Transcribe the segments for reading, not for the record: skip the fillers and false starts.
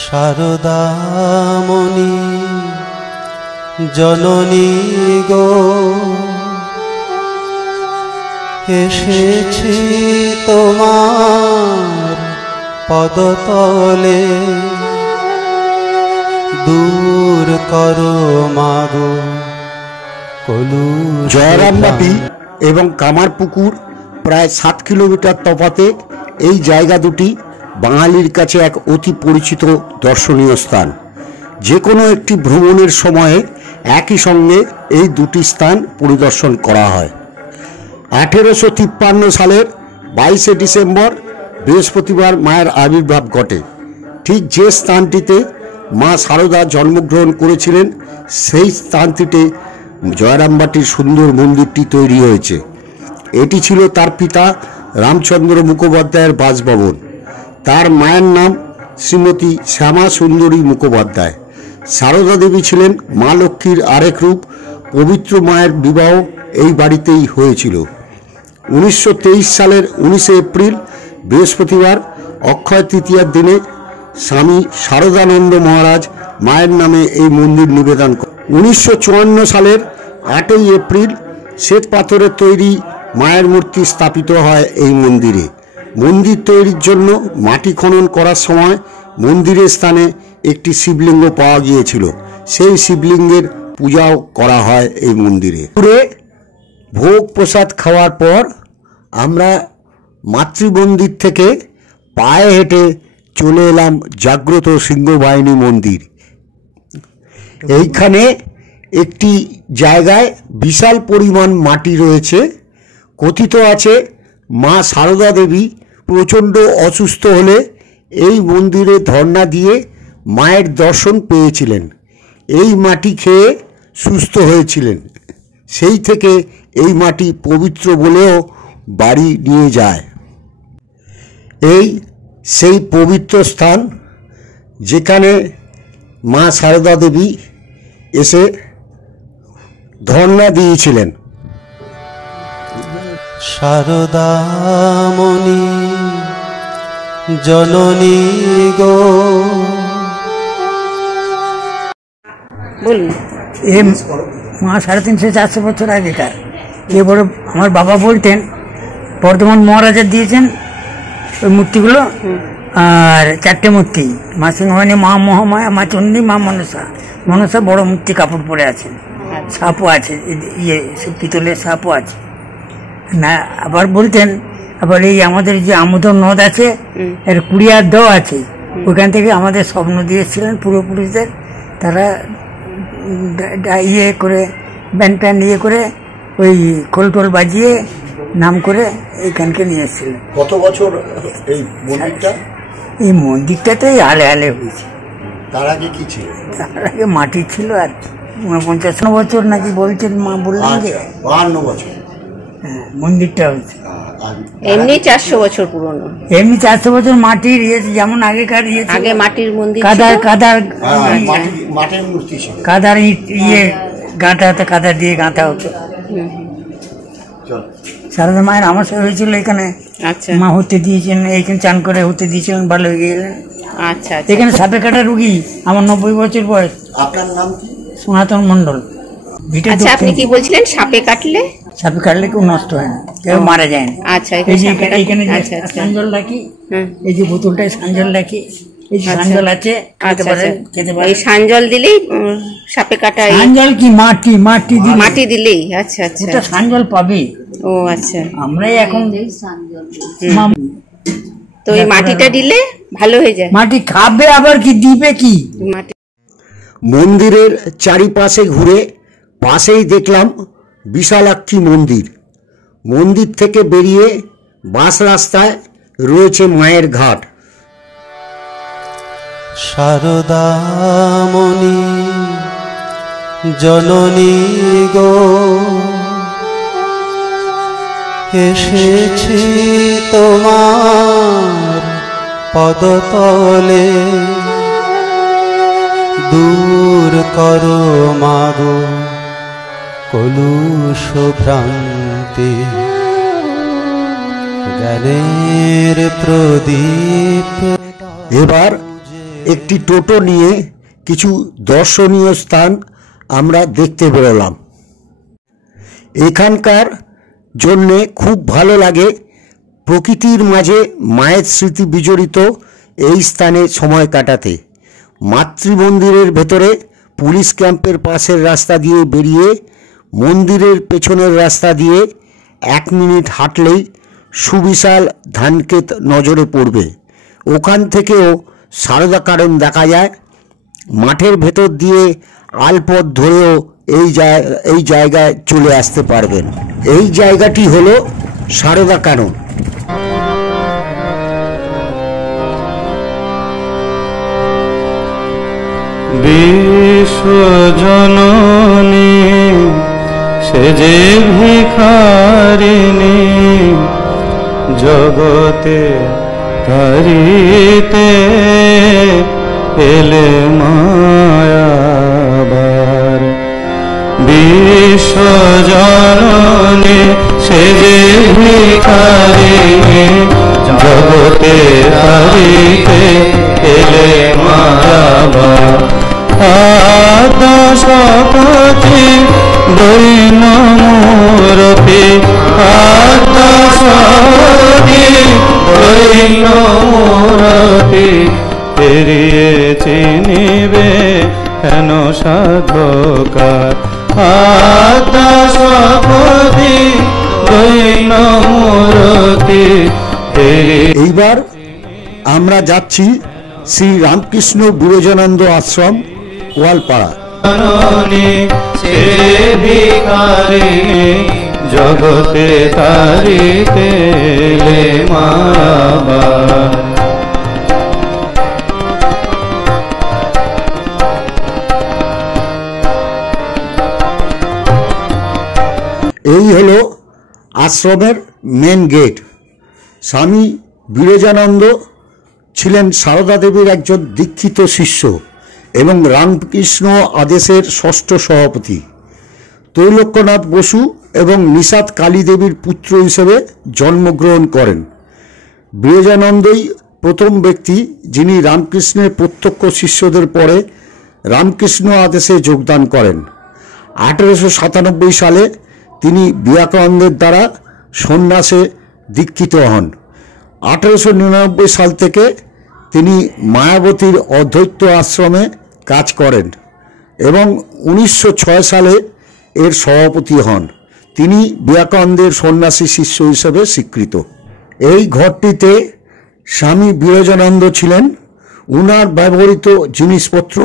শারদামণি জননী গো, এসেছি তোমার পদতলে, দূর করো মাগো কলুষ। জয়রামবাটি এবং কামারপুকুর প্রায় 7 কিলোমিটার তফাতে এই জায়গা দুটি বাঙালির কাছে এক অতি পরিচিত দর্শনীয় স্থান। যে কোনো একটি ভ্রমণের সময়ে একই সঙ্গে এই দুটি স্থান পরিদর্শন করা হয়। 1853 সালের 22শে ডিসেম্বর বৃহস্পতিবার মায়ের আবির্ভাব ঘটে। ঠিক যে স্থানটিতে মা শারদা জন্মগ্রহণ করেছিলেন সেই স্থানটিতে জয়রামবাটির সুন্দর মন্দিরটি তৈরি হয়েছে। এটি ছিল তার পিতা রামচন্দ্র মুখোপাধ্যায়ের বাসভবন। তার মায়ের নাম শ্রীমতী শ্যামা সুন্দরী মুখোপাধ্যায়। শারদা দেবী ছিলেন মা লক্ষ্মীর আরেক রূপ। পবিত্র মায়ের বিবাহ এই বাড়িতেই হয়েছিল। 1923 সালের 19শে এপ্রিল বৃহস্পতিবার অক্ষয় তৃতীয়ার দিনে স্বামী শারদানন্দ মহারাজ মায়ের নামে এই মন্দির নিবেদন করেন। 1954 সালের 8ই এপ্রিল শ্বেত পাথরের তৈরি মায়ের মূর্তি স্থাপিত হয় এই মন্দিরে। মন্দির তৈরির জন্য মাটি খনন করার সময় মন্দিরের স্থানে একটি শিবলিঙ্গ পাওয়া গিয়েছিল। সেই শিবলিঙ্গের পূজাও করা হয় এই মন্দিরে। পুরে ভোগ প্রসাদ খাওয়ার পর আমরা মাতৃমন্দির থেকে পায়ে হেঁটে চলে এলাম জাগ্রত সিংহবাহিনী মন্দির। এইখানে একটি জায়গায় বিশাল পরিমাণ মাটি রয়েছে। কথিত আছে মা শারদা দেবী প্রচণ্ড অসুস্থ হলে এই মন্দিরে ধর্ণা দিয়ে মায়ের দর্শন পেয়েছিলেন। এই মাটি খেয়ে সুস্থ হয়েছিলেন। সেই থেকে এই মাটি পবিত্র বলেও বাড়ি নিয়ে যায়। এই সেই পবিত্র স্থান যেখানে মা শারদা দেবী এসে ধর্ণা দিয়েছিলেন। শারদামণি জননী গো। বলুন। এ মা 350-400 বছর আগেকার। এ বড় আমার বাবা বলতেন বর্ধমান মহারাজা দিয়েছেন ওই মূর্তিগুলো। আর 4টে মূর্তি, মা সিংহবাহিনী, মা মহামায়া, মা চণ্ডী, মা মনসা। মনসা বড় মূর্তি কাপড় পরে আছেন, সাপও আছে, পিতলের সাপও আছে না। আবার বলতেন আবার এই আমাদের যে আমোদর নদ আছে এর কুড়িয়ার দ আছে, ওইখান থেকে আমাদের স্বপ্ন দিয়েছিলেন পূর্বপুরুষদের। তারা ইয়ে করে ব্যান্ড ট্যান্ড ইয়ে করে ওই খোল টোল বাজিয়ে নাম করে এইখানকে নিয়ে এসেছিলেন। কত বছর এই মন্দিরটা? এই মন্দিরটাতে আলে আলে হয়েছে। তার আগে কি ছিল? তার আগে মাটি ছিল। আর 49 বছর নাকি বলছেন মা বললেন যে 52 বছর। হ্যাঁ, মন্দিরটা হয়েছে। এমনি 400 বছর পুরনো। এমনি 400 বছর মাটির ইয়ে, যেমন আগেকার ইয়ে আগে মাটির মন্দির, কাদার মাটির মূর্তি ছিল। কাদার ইয়ে গাঁথা হতো, কাদা দিয়ে গাঁথা হতো। শারদা মায়ের আমার সাথে হয়েছিল এখানে। আচ্ছা। মা হতে দিয়েছেন, এইখানে চান করে হতে দিয়েছিলেন, ভালো হয়ে গেলেন। আচ্ছা। এখানে সাপে কাটা রুগী, আমার 90 বছর বয়স। আপনার নাম কি? সনাতন মন্ডল। আচ্ছা, আপনি কি বলছিলেন সাপে কাটলে? সাপে কাটলে কেউ নষ্ট হয় না, কেউ মারা যায় না। আচ্ছা, এই যে এখানে সাঞ্জল রাখি, এই যে বোতলটায় সাঞ্জল রাখি, এই যে সাঞ্জল আছে, খেতে পারেন। এই সাঞ্জল দিলেই সাপে কাটা? সাঞ্জল কি মাটি? মাটি দিলেই? আচ্ছা আচ্ছা, ওটা সাঞ্জল পাবে। ও আচ্ছা। আমরাই এখন তো এই মাটিটা দিলে ভালো হয়ে যায়। মাটি খাবে আবার কি দিবে কি? মাটি। মন্দিরের চারিপাশে ঘুরে পাশেই দেখলাম বিশালাক্ষী মন্দির। মন্দির থেকে বেরিয়ে বাস রাস্তায় রয়েছে মায়ের ঘাট। শারদামণি জননী গো, এসেছি তোমার পদতলে, দূর করো মাগো কলুষ ভ্রান্তি, জ্ঞানের প্রদীপ। এবার একটি টোটো নিয়ে কিছু দর্শনীয় স্থান আমরা দেখতে বেরোলাম। এখানকার জন্যে খুব ভালো লাগে, প্রকৃতির মাঝে মায়ের স্মৃতি বিজড়িত এই স্থানে সময় কাটাতে। মাতৃমন্দিরের ভেতরে পুলিশ ক্যাম্পের পাশের রাস্তা দিয়ে বেরিয়ে মন্দিরের পেছনের রাস্তা দিয়ে 1 মিনিট হাঁটলেই সুবিশাল ধানক্ষেত নজরে পড়বে। ওখান থেকেও সারদা কারণ দেখা যায়। মাঠের ভেতর দিয়ে আলপথ ধরেও এই জায়গায় চলে আসতে পারবেন। এই জায়গাটি হলো সারদা কারণ। বিশ্বজননী সে যে ভিখারিণী, জগতে তারিতে এলে মায়াবার। বিশ্বজননী সে যে ভিখারিণী, জগতে তারিতে এলে মায়াবার। আদশপতি দৈন মূরতি, আদশপতি দৈন মূরতি, পেরিয়ে চিনিবে হেন সাধকার। আদশপতি দৈন মূরতি। এইবার আমরা যাচ্ছি শ্রী রামকৃষ্ণ বিরজানন্দ আশ্রম, গোয়ালপাড়া। জগতে তারিতে মায়াবার। এই হলো আশ্রমের মেন গেট। স্বামী বিরজানন্দ ছিলেন সারদা দেবীর একজন দীক্ষিত শিষ্য এবং রামকৃষ্ণ আদেশের ষষ্ঠ সভাপতি। তৈলক্যনাথ বসু এবং নিষাদ কালী দেবীর পুত্র হিসেবে জন্মগ্রহণ করেন। বিরজানন্দই প্রথম ব্যক্তি যিনি রামকৃষ্ণের প্রত্যক্ষ শিষ্যদের পরে রামকৃষ্ণ আদেশে যোগদান করেন। 1897 সালে তিনি বিবেকানন্দের দ্বারা সন্ন্যাসে দীক্ষিত হন। 1899 সাল থেকে তিনি মায়াবতীর অদ্বৈত আশ্রমে কাজ করেন এবং 1906 সালে এর সভাপতি হন। তিনি বিবেকানন্দের সন্ন্যাসী শিষ্য হিসেবে স্বীকৃত। এই ঘরটিতে স্বামী বিরজানন্দ ছিলেন। উনার ব্যবহৃত জিনিসপত্র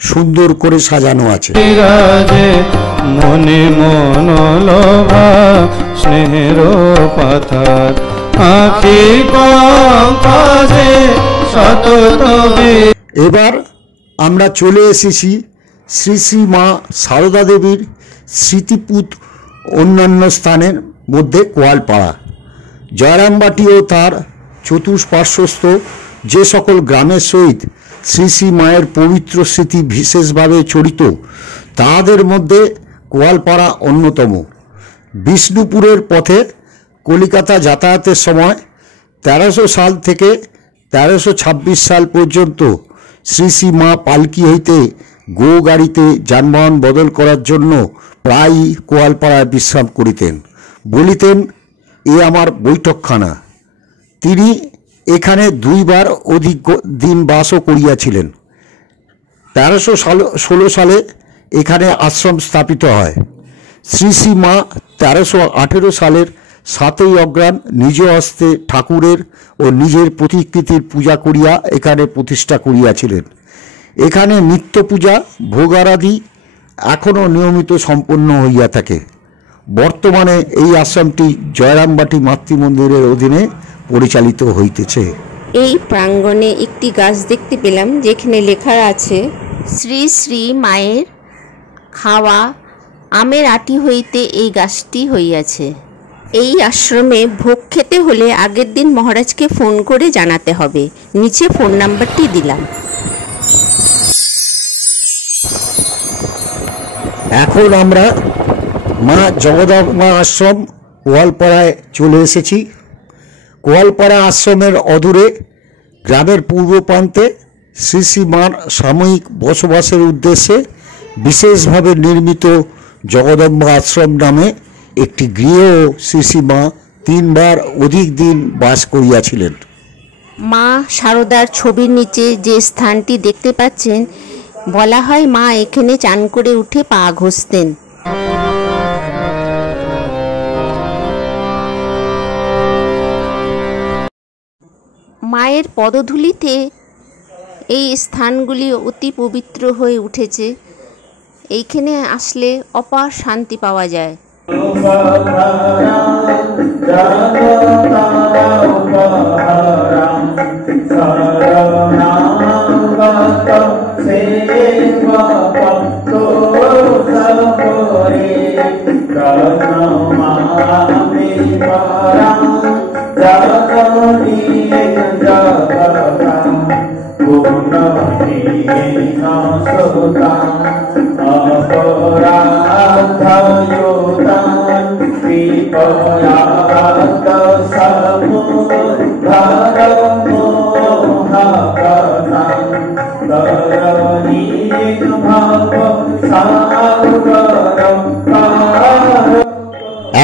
সুন্দর করে সাজানো আছে। মনে মনোলোভা স্নেহের পাথার, আঁখি পঙ্কজে সতত। এবার আমরা চলে এসেছি শ্রী শ্রী মা সারদা দেবীর স্মৃতিপুত অন্যান্য স্থানের মধ্যে গোয়ালপাড়া। জয়রামবাটি ও তার চতুষ্পার্শ্বস্থ যে সকল গ্রামের সহিত শ্রী শ্রী মায়ের পবিত্র স্মৃতি বিশেষভাবে জড়িত, তাদের মধ্যে গোয়ালপাড়া অন্যতম। বিষ্ণুপুরের পথে কলিকাতা যাতায়াতের সময় 1300 সাল থেকে 1326 সাল পর্যন্ত শ্রী শ্রী মা পালকি হইতে গো গাড়িতে যানবাহন বদল করার জন্য প্রায়ই গোয়ালপাড়ায় বিশ্রাম করিতেন। বলিতেন, এ আমার বৈঠকখানা। তিনি এখানে 2 বার অধিক দিন বাসও করিয়াছিলেন। 1316 সালে এখানে আশ্রম স্থাপিত হয়। শ্রী শ্রী মা 1318 সালের 7ই অগ্রহায়ণ নিজ হস্তে ঠাকুরের ও নিজের প্রতিকৃতির পূজা করিয়া এখানে প্রতিষ্ঠা করিয়াছিলেন। এখানে নিত্য পূজা ভোগারাধি এখনও নিয়মিত সম্পন্ন হইয়া থাকে। বর্তমানে এই আশ্রমটি জয়রামবাটি মাতৃমন্দিরের অধীনে পরিচালিত হইতেছে। এই প্রাঙ্গণে একটি গাছ দেখতে পেলাম যেখানে লেখা আছে, শ্রী শ্রী মায়ের খাওয়া আমের আটি হইতে এই গাছটি হইয়াছে। এই আশ্রমে ভোগ খেতে হলে আগের দিন মহারাজকে ফোন করে জানাতে হবে। নিচে ফোন নাম্বারটি দিলাম। এখন আমরা মা জগদম্বা আশ্রম গোয়ালপাড়ায় চলে এসেছি। গোয়ালপাড়া আশ্রমের অদূরে গ্রামের পূর্ব প্রান্তে শ্রী শ্রী মার সাময়িক বসবাসের উদ্দেশ্যে বিশেষভাবে নির্মিত জগদম্বা আশ্রম নামে একটি গৃহে শ্রী শ্রী মা 3 বার অধিক দিন বাস করিয়াছিলেন। মা শারদার ছবির নিচে যে স্থানটি দেখতে পাচ্ছেন, বলা হয় মা এখানে চান করে উঠে পা ঘষতেন। মায়ের পদধূলিতে এই স্থানগুলি অতি পবিত্র হয়ে উঠেছে। এইখানে আসলে অপার শান্তি পাওয়া যায়।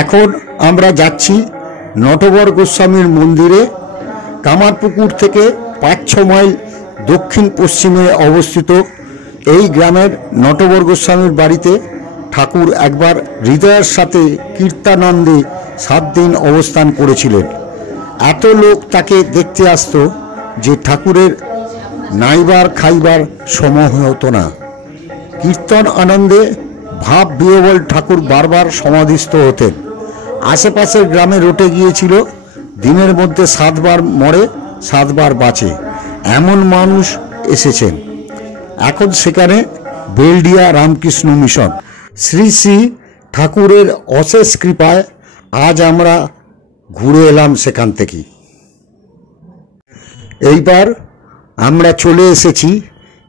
এখন আমরা যাচ্ছি নটবর গোস্বামীর মন্দিরে। কামারপুকুর থেকে 5-6 মাইল দক্ষিণ পশ্চিমে অবস্থিত এই গ্রামের নটবর গোস্বামীর বাড়িতে ঠাকুর একবার হৃদয়ের সাথে কীর্তানন্দে 7 দিন অবস্থান করেছিলেন। এত লোক তাকে দেখতে আসত যে ঠাকুরের নাইবার খাইবার সময় হতো না। কীর্তন আনন্দে ভাব বিহ্বল ঠাকুর বারবার সমাধিস্থ হতেন। আশেপাশের গ্রামে রটে গিয়েছিল দিনের মধ্যে 7 বার মরে 7 বার বাঁচে এমন মানুষ এসেছেন। এখন সেখানে বেলডিয়া রামকৃষ্ণ মিশন। শ্রী শ্রী ঠাকুরের অশেষ কৃপায় আজ আমরা ঘুরে এলাম সেখান থেকে। এইবার আমরা চলে এসেছি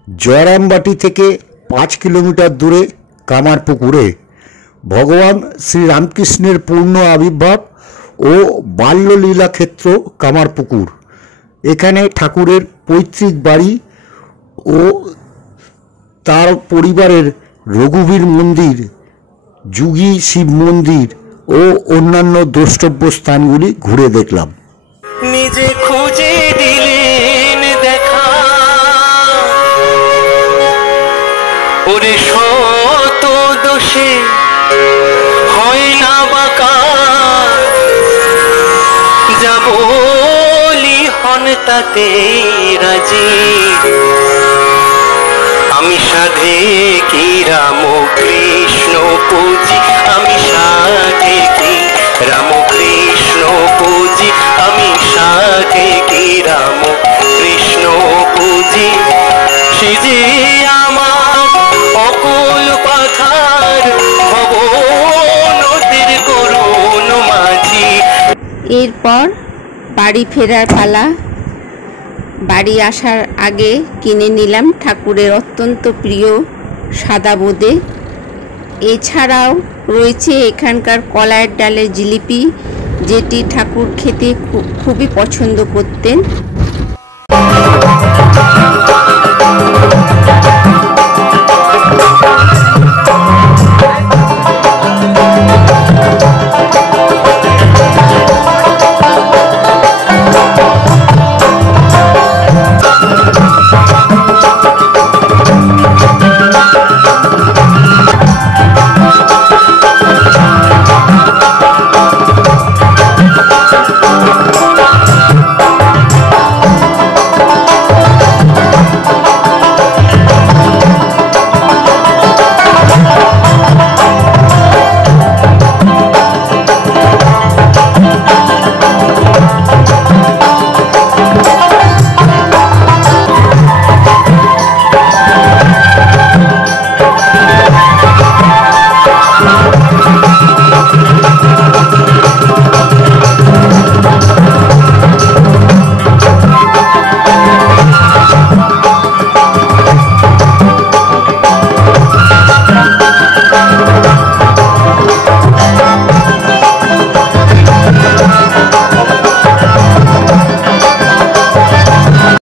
জয়রামবাটি থেকে 5 কিলোমিটার দূরে কামারপুকুরে ভগবান শ্রী রামকৃষ্ণের পূর্ণ আবির্ভাব ও বাল্যলীলা ক্ষেত্র কামারপুকুর। এখানে ঠাকুরের পৈতৃক বাড়ি ও তার পরিবারের রঘুবীর মন্দির, যুগী শিব মন্দির ও অন্যান্য দ্রষ্টব্য স্থানগুলি ঘুরে দেখলাম। নিজে খুঁজে দিলেন দেখা ওরে শত দোষে হয় না বাঁকা যা বলি হন তাতে রাজি আমি সাধে কি রাম কৃষ্ণ পুজি আমি সাধে কি রাম কৃষ্ণ পুজি আমি সাধে কি রাম কৃষ্ণ পুজি সে যে আমার অকুল পাথার ভব নদীর করুণ মাঝি। এরপর বাড়ি ফেরার পালা। বাড়ি আসার আগে কিনে নিলাম ঠাকুরের অত্যন্ত প্রিয় সাদা বোঁদে। এছাড়াও রয়েছে এখানকার কলাইয়ের ডালের জিলিপি, যেটি ঠাকুর খেতে খুবই পছন্দ করতেন।